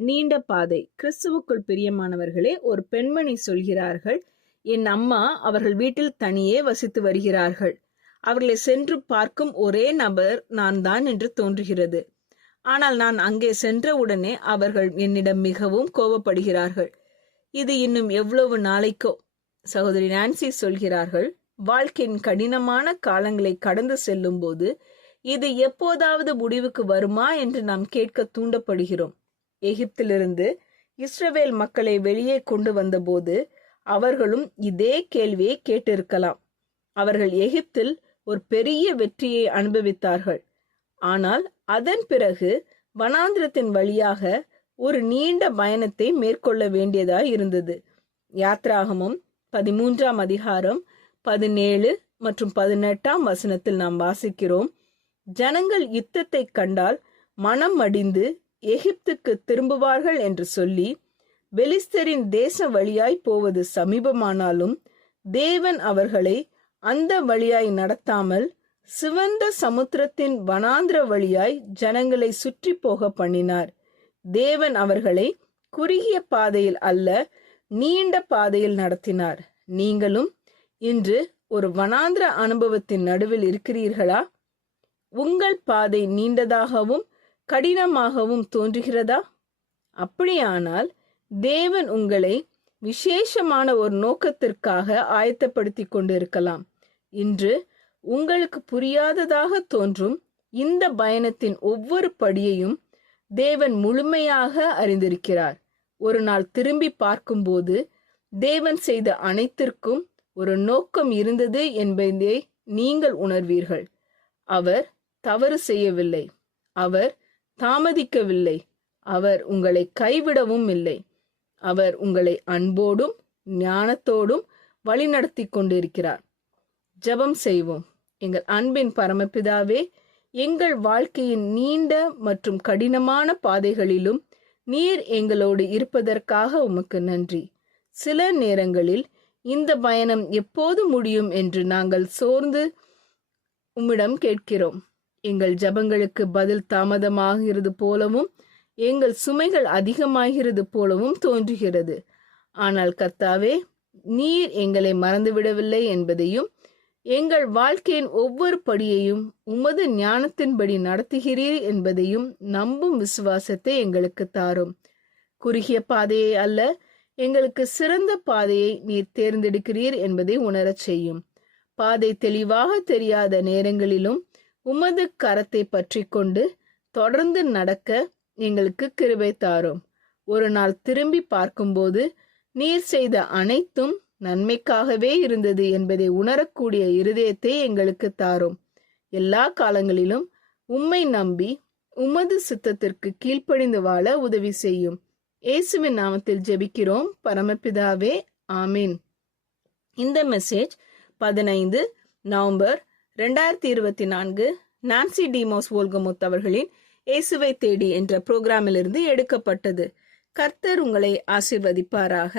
நீண்ட பாதை. கிறிஸ்துவுக்குள் பிரியமானவர்களே, ஒரு பெண்மணி சொல்கிறார்கள், என் அம்மா அவர்கள் வீட்டில் தனியே வசித்து வருகிறார்கள். அவர்களை சென்று பார்க்கும் ஒரே நபர் நான் தான் என்று தோன்றுகிறது. ஆனால் நான் அங்கே சென்றவுடனே அவர்கள் என்னிடம் மிகவும் கோபப்படுகிறார்கள். இது இன்னும் எவ்வளவு நாளைக்கோ? சகோதரி நான்சி சொல்கிறார்கள், வாழ்க்கையின் கடினமான காலங்களை கடந்து செல்லும் போது இது எப்போதாவது முடிவுக்கு வருமா என்று நாம் கேட்க தூண்டப்படுகிறோம். எகிப்திலிருந்து இஸ்ரவேல் மக்களை வெளியே கொண்டு வந்தபோது அவர்களும் இதே கேள்வியை கேட்டிருக்கலாம். அவர்கள் எகிப்தில் ஒரு பெரிய வெற்றியை அனுபவித்தார்கள். ஆனால் அதன் பிறகு வனாந்திரத்தின் வழியாக ஒரு நீண்ட பயணத்தை மேற்கொள்ள வேண்டியதாய் இருந்தது. யாத்ராகமம் 13ஆம் அதிகாரம் 17 மற்றும் 18ஆம் வசனத்தில் நாம் வாசிக்கிறோம், ஜனங்கள் யுத்தத்தை கண்டால் மனம் மடிந்து எகிப்துக்கு திரும்புவார்கள் என்று சொல்லி பெலிஸ்தரின் தேச வழியாய் போவது சமீபமானாலும் தேவன் அவர்களை அந்த வழியாய் நடத்தாமல் சிவந்த சமுத்திரத்தின் வனாந்திர வழியாய் ஜனங்களை சுற்றி போக பண்ணினார். தேவன் அவர்களை குறுகிய பாதையில் அல்ல, நீண்ட பாதையில் நடத்தினார். நீங்களும் இன்று ஒரு வனாந்திர அனுபவத்தின் நடுவில் இருக்கிறீர்களா? உங்கள் பாதை நீண்டதாகவும் கடினமாகவும் தோன்றுகிறதா? அப்படியானால் தேவன் உங்களை விசேஷமான ஒரு நோக்கத்திற்காக ஆயத்தப்படுத்தி கொண்டிருக்கலாம். இன்று உங்களுக்கு புரியாததாக தோன்றும் இந்த பயணத்தின் ஒவ்வொரு படியையும் தேவன் முழுமையாக அறிந்திருக்கிறார். ஒரு நாள் திரும்பி பார்க்கும்போது தேவன் செய்த அனைத்திற்கும் ஒரு நோக்கம் இருந்தது என்பதை நீங்கள் உணர்வீர்கள். அவர் தவறு செய்யவில்லை, அவர் தாமதிக்கவில்லை, அவர் உங்களை கைவிடவும் இல்லை. அவர் உங்களை அன்போடும் ஞானத்தோடும் வழிநடத்தி கொண்டிருக்கிறார். ஜெபம் செய்வோம். எங்கள் அன்பின் பரமபிதாவே, எங்கள் வாழ்க்கையின் நீண்ட மற்றும் கடினமான பாதைகளிலும் நீர் எங்களோடு இருப்பதற்காக உமக்கு நன்றி. சில நேரங்களில் இந்த பயணம் எப்போது முடியும் என்று நாங்கள் சோர்ந்து உம்மிடம் கேட்கிறோம். எங்கள் ஜெபங்களுக்கு பதில் தாமதமாகிறது போலவும் எங்கள் சுமைகள் அதிகமாகிறது போலவும் தோன்றுகிறது. ஆனால் கர்த்தாவே, நீர் எங்களை மறந்துவிடவில்லை என்பதையும் எங்கள் வாழ்க்கையின் ஒவ்வொரு படியையும் உமது ஞானத்தின்படி நடத்துகிறீர் என்பதையும் நம்பும் விசுவாசத்தை எங்களுக்கு தாரும். குறுகிய பாதையை அல்ல, எங்களுக்கு சிறந்த பாதையை நீர் தேர்ந்தெடுக்கிறீர் என்பதை உணரச் செய்யும். பாதை தெளிவாக தெரியாத நேரங்களிலும் உமது கரத்தை பற்றி கொண்டு தொடர்ந்து நடக்க எங்களுக்கு கிருபை தாரும். ஒரு நாள் திரும்பி பார்க்கும்போது நீர் செய்த அனைத்தும் நன்மைக்காகவே இருந்தது என்பதை உணரக்கூடிய இருதயத்தை எங்களுக்கு தாரும். எல்லா காலங்களிலும் உம்மை நம்பி உமது சித்தத்திற்கு கீழ்ப்படிந்து வாழ உதவி செய்யும். இயேசுவின் நாமத்தில் ஜெபிக்கிறோம் பரமபிதாவே, ஆமீன். இந்த மெசேஜ் 15 நவம்பர் 2024 நான்சி டிமோஸ் வோல்கமுத் அவர்களின் இயேசுவை தேடி என்ற புரோகிராமிலிருந்து எடுக்கப்பட்டது. கர்த்தர் உங்களை ஆசீர்வதிப்பாராக.